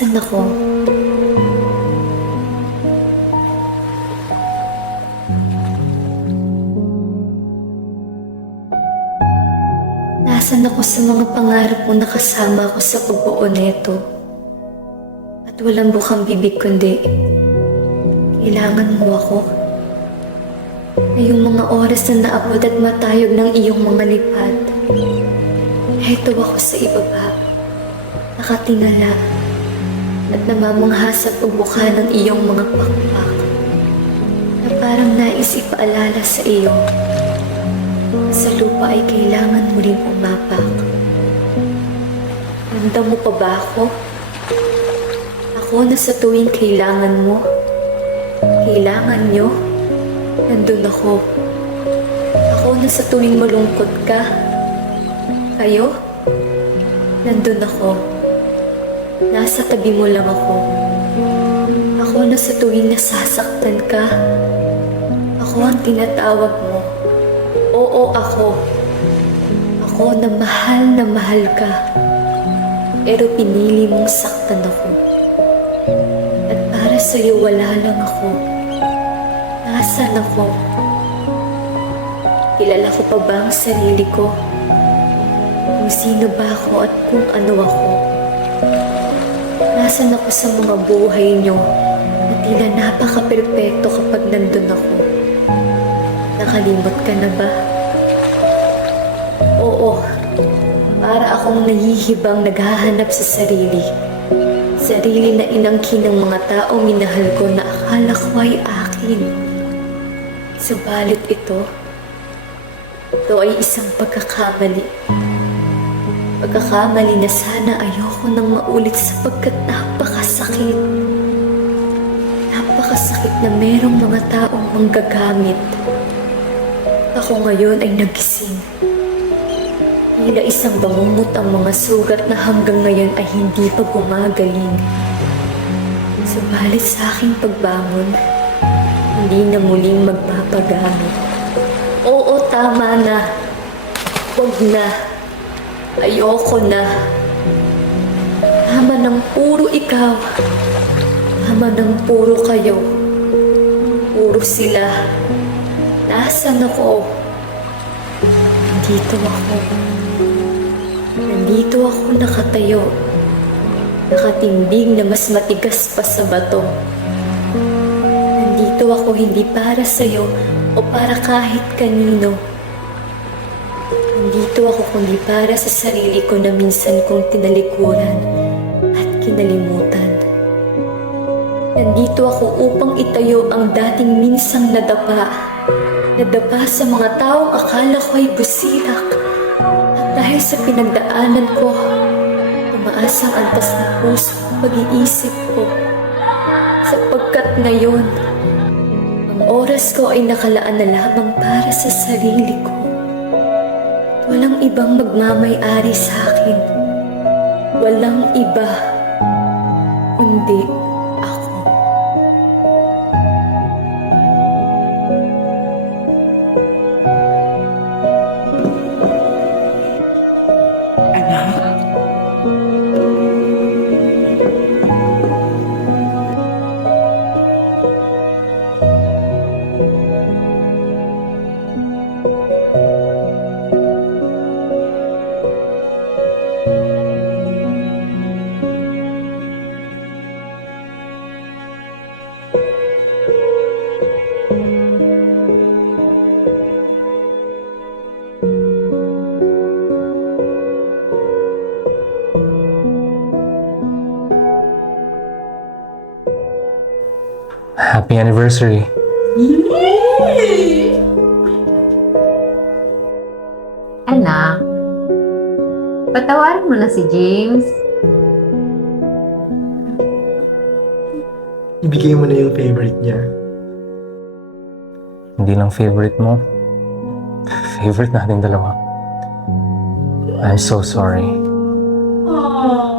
Nasaan ako? Nasaan ako sa mga pangarap mo nakasama ako sa pagbuo nito? At walang bukang bibig kundi, kailangan mo ako. Ngayong mga oras na naabot at matayog ng iyong mga lipad, heto ako sa ibaba, nakatingala at namamangha sa pagbuka ng iyong mga pakpak na parang nais ipaalala sa iyo. Sa lupa ay kailangan mo rin umapak. Ramdam mo pa ba ako? Ako na sa tuwing kailangan mo, kailangan nyo, nandun ako. Ako na sa tuwing malungkot ka, kayo, nandun ako. Nasa tabi mo lang ako. Ako na sa tuwing nasasaktan ka, ako ang tinatawag mo. Oo, ako. Ako na mahal ka. Pero pinili mong saktan ako. At para sa'yo wala lang ako. Nasaan ako? Kilala ko pa ba ang sarili ko? Kung sino ba ako at kung ano ako? Nasaan ako sa mga buhay niyo na tila napaka-perpekto kapag nandun ako? Nakalimot ka na ba? Oo, para akong nahihibang naghahanap sa sarili. Sarili na inangkin ng mga taong minahal ko na akala ko ay akin. Subalit ito ay isang pagkakamali. Pagkakamali na sana ayoko nang maulit sapagkat napakasakit. Napakasakit na merong mga taong manggagamit. Ako ngayon ay nagising. Tila isang bangungot ang mga sugat na hanggang ngayon ay hindi pa gumagaling. Subalit sa aking pagbangon, hindi na muling magpapagamit. Oo, tama na. Huwag na. Ayoko na. Tama ng puro ikaw. Tama ng puro kayo. Puro sila. Nasaan ako? Nandito ako. Nandito ako nakatayo. Nakatimbing na mas matigas pa sa bato. Nandito ako hindi para sa'yo o para kahit kanino. Nandito ako kundi para sa sarili ko na minsan kong tinalikuran at kinalimutan. Nandito ako upang itayo ang dating minsang nadapa. Nadapa sa mga taong akala ko ay busilak. At dahil sa pinagdaanan ko, tumaas ang antas na puso pag-iisip ko. Sapagkat ngayon, ang oras ko ay nakalaan na lamang para sa sarili ko. At walang ibang magmamay-ari sa akin. Walang iba, kundi ako. Happy anniversary. Anak, patawarin mo na si James. Ibigay mo na yung favorite niya. Hindi lang favorite mo. Favorite nating dalawa. I'm so sorry. Aww.